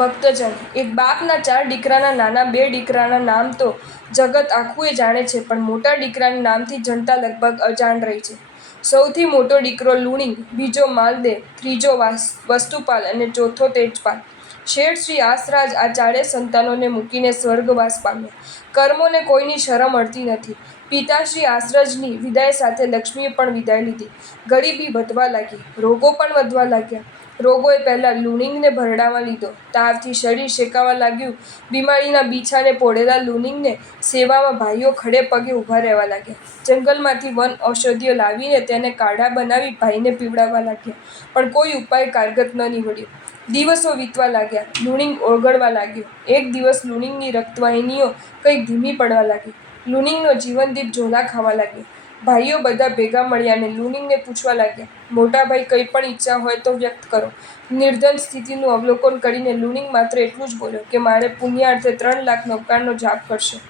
ભક્તજન, એક બાપના 4 દીકરાના નાના 2 દીકરાના નામ તો જગત આખું જાણે છે, પણ મોટા દીકરાના નામથી જનતા લગભગ અજાણ રહી છે. સૌથી મોટો દીકરો લુણિંગ, બીજો માલદેવ, ત્રીજો વસ્તુપાલ અને ચોથો તેજપાલ. શેઠ શ્રી આસરાજ આ 4 સંતાનોને મૂકીને સ્વર્ગવાસ પામ્યા. કર્મોને કોઈની શરમ અડતી નથી. પિતાશ્રી આસરજની વિદાય સાથે લક્ષ્મીએ પણ વિદાય લીધી. ગરીબી વધવા લાગી, રોગો પણ વધવા લાગ્યા. રોગોએ પહેલા લુણિંગને ભરડામાં લીધો. તાવથી શરીર શેકાવા લાગ્યું. બીમારીના બીછાને પોડેલા લુણિંગને સેવામાં ભાઈઓ ખડે પગે ઊભા રહેવા લાગ્યા. જંગલમાંથી વન ઔષધિઓ લાવીને તેને કાઢા બનાવી ભાઈને પીવડાવવા લાગ્યા, પણ કોઈ ઉપાય કારગત ન નીવડ્યો. દિવસો વીતવા લાગ્યા. લુણિંગ ઓગળવા લાગ્યો. એક દિવસ લુણિંગની રક્તવાહિનીઓ કંઈક ધીમી પડવા લાગી. લુણિંગનો જીવનદીપ ઝોલા ખાવા લાગ્યો. ભાઈઓ બધા ભેગા મળ્યા અને લુણિંગને પૂછવા લાગ્યા, મોટા ભાઈ, કંઈ પણ ઈચ્છા હોય તો વ્યક્ત કરો. નિર્ધન સ્થિતિનું અવલોકન કરીને લુણિંગ માત્ર એટલું જ બોલ્યો કે મારે પુણ્યાર્થે 3 લાખ નવકારનો જાપ કરશો.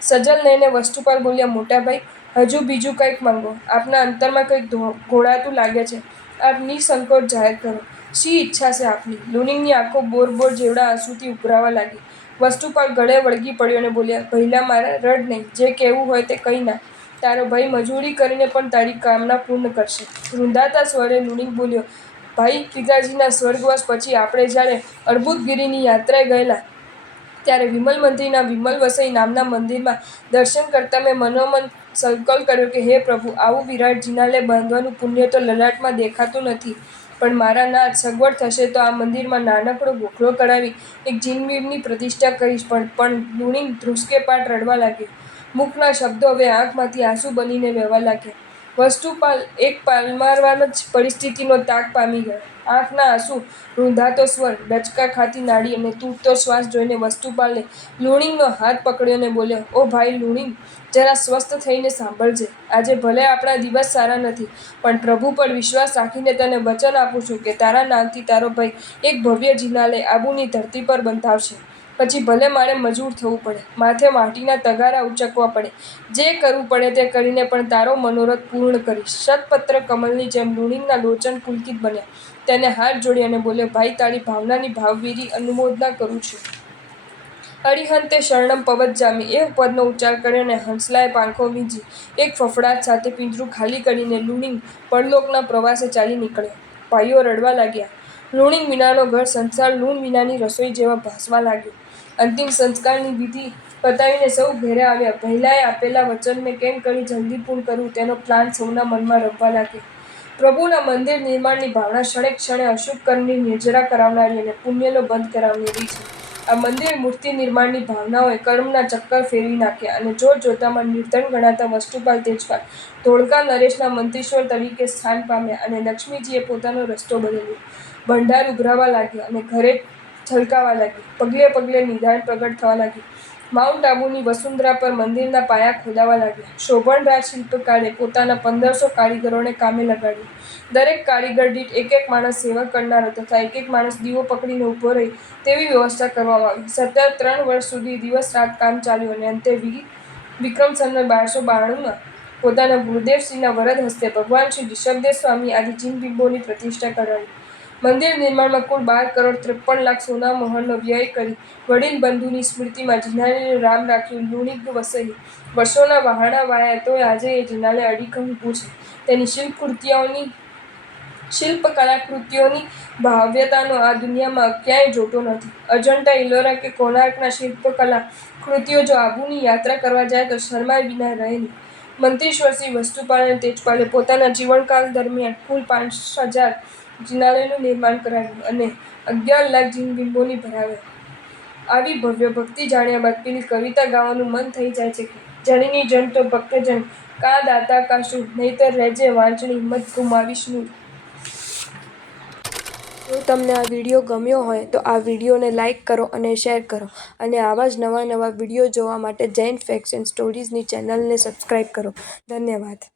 સજલ નયને વસ્તુપાલ બોલ્યા, મોટા ભાઈ, હજુ બીજું કંઈક માંગો. આપના અંતરમાં કંઈક ઘોળાતું લાગે છે. આપ નિસંકોચ જાહેર કરો. શી ઈચ્છા છે આપની? લુણિંગની આંખો બોર જેવડા આંસુથી ઉભરાવા લાગી. વસ્તુપાલ ગળે વળગી પડ્યો અને બોલ્યા, ભઈલા મારા, રડ નહીં. જે કહેવું હોય તે કહી નાખ. તારો ભાઈ મજૂરી કરીને પણ તારી કામના પૂર્ણ કરશે. રૂંધાતા સ્વરે લુણિંગ બોલ્યો, ભાઈ, પિતાજીના સ્વર્ગવાસ પછી આપણે જ્યારે અર્બુદગીરીની યાત્રાએ ગયેલા ત્યારે વિમલ મંત્રીના વિમલ વસઈ નામના મંદિરમાં દર્શન કરતા મેં મનોમન સંકલ્પ કર્યો કે હે પ્રભુ, આવું વિરાટ જિનાલય બાંધવાનું પુણ્ય તો લલાટમાં દેખાતું નથી, પણ મારા નાથ સગવડ થશે તો આ મંદિરમાં નાનકડો ગોખલો કરાવી એક જીનબીમની પ્રતિષ્ઠા કરીશ. પણ લુણિંગ ધ્રુસકે પાટ રડવા લાગ્યો. મુખના શબ્દો હવે આંખમાંથી આંસુ બનીને વહેવા લાગ્યા. વસ્તુપાલ એક પાલમારવાન જ પરિસ્થિતિનો તાક પામી ગયો. આંખના આંસુ, રૂંધાતો સ્વર, ડચકા ખાતી નાડી અને તૂટતો શ્વાસ જોઈને વસ્તુપાલે લુણિંગનો હાથ પકડ્યો અને બોલ્યો, ઓ ભાઈ લુણિંગ, જરા સ્વસ્થ થઈને સાંભળજે. આજે ભલે આપણા દિવસ સારા નથી, પણ પ્રભુ પર વિશ્વાસ રાખીને તને વચન આપું છું કે તારા નામથી તારો ભાઈ એક ભવ્ય જિનાલય આબુની ધરતી પર બંધાવશે. પછી ભલે મારે મજૂર થવું પડે, માથે માટીના તગારા ઉચકવા પડે, જે કરવું પડે તે કરીને પણ તારો મનોરથ પૂર્ણ કરીશ. શતપત્ર કમલની જેમ લુણિંગના લોચન પુલકિત બન્યા. તેને હાથ જોડી અને બોલ્યો, ભાઈ, તારી ભાવનાની ભાવભીરી અનુમોદના કરું છું. અરિહંતે શરણમ પવનજામી એ પદનો ઉચ્ચાર કર્યો અને હંસલાએ પાંખો વીંજી એક ફફડાટ સાથે પિંજરું ખાલી કરીને લુણિંગ પરલોકના પ્રવાસે ચાલી નીકળ્યો. ભાઈઓ રડવા લાગ્યા. લુણિંગ વિનાનો ઘર સંસાર લૂણ વિનાની રસોઈ જેવા ભાસવા લાગ્યો. અંતિમ સંસ્કારની વિધિ પતાવીને સૌ ઘેરે આવ્યા. ભૈલાએ આપેલા વચનને કેમ કરી જલ્દી પૂર્ણ કરવું તેનો પ્લાન સૌના મનમાં રમવા લાગ્યો. પ્રભુના મંદિર નિર્માણની ભાવના ક્ષણે ક્ષણે અશુભ કર્મની નિર્જરા કરાવનારી અને પુણ્યનો બંધ કરાવનારી છે. આ મંદિર મૂર્તિ નિર્માણની ભાવનાઓએ કર્મના ચક્કર ફેરવી નાખ્યા અને જોતજોતામાં નિર્ધન ગણાતા વસ્તુપાલ તેજપાલ ધોળકા નરેશના મંત્રીશ્વર તરીકે સ્થાન પામ્યા અને લક્ષ્મીજીએ પોતાનો રસ્તો બદલ્યો. ભંડાર ઉભરાવા લાગ્યા અને ઘરે છલકાવા લાગી. પગલે પગલે નિદાન પ્રગટ થવા લાગ્યું. માઉન્ટ આબુની વસુંધરા પર મંદિરના પાયા ખોદાવા લાગ્યા. શોભનરાજ શિલ્પકારે પોતાના 1500 કારીગરોને કામે લગાડ્યા. દરેક કારીગર દીઠ એક માણસ સેવા કરનારો તથા એક માણસ દીવો પકડીને ઊભો રહે તેવી વ્યવસ્થા કરવામાં આવી. સતત 3 વર્ષ સુધી દિવસ રાત કામ ચાલ્યું અને અંતે વિક્રમ સંવત 1292માં પોતાના ગુરુદેવશ્રીના વરદ હસ્તે ભગવાન શ્રી ઋષભદેવ સ્વામી આદિ જીનબિંબોની પ્રતિષ્ઠા કરાવી. મંદિર નિર્માણમાં કુલ 12,53,00,000 સોના મોહરનો વ્યય કરી વડીલ બંધુની સ્મૃતિમાં જિનાલયનું નામ રાખ્યું લુણિંગ વસઈ. વર્ષોના વહાણા વાયા તોય આજે એ જિનાલય અડીખમ ઊભું છે. તેની શિલ્પકલાકૃતિઓની ભવ્યતાનો આ દુનિયામાં ક્યાંય જોટો નથી. અજંટા, ઇલોરા કે કોણાર્કના શિલ્પકલા કૃતિઓ જો આબુની યાત્રા કરવા જાય તો શરમાય વિના રહે નહીં. મંત્રીશ્વર શ્રી વસ્તુપાલ અને તેજપાલે પોતાના જીવનકાળ દરમિયાન કુલ 5,000 જિનાલયનું નિર્માણ કરાવ્યું અને 11 લાખ જીનબિંબોની ભરાવ્યા. આવી ભવ્ય ભક્તિ જાણ્યા બાદ પેલી કવિતા ગાવાનું મન થઈ જાય છે કે જનની જન તો ભક્તજન, કા દાતા કા શું, નહીંતર રહેજે વાંચણી, મત ગુમાવીશ નૂર. જો તમને આ વિડીયો ગમ્યો હોય તો આ વિડીયોને લાઇક કરો અને શેર કરો અને આવા જ નવા વિડીયો જોવા માટે જૈન ફેક્ટ્સ એન્ડ સ્ટોરીઝની ચેનલને સબસ્ક્રાઈબ કરો. ધન્યવાદ.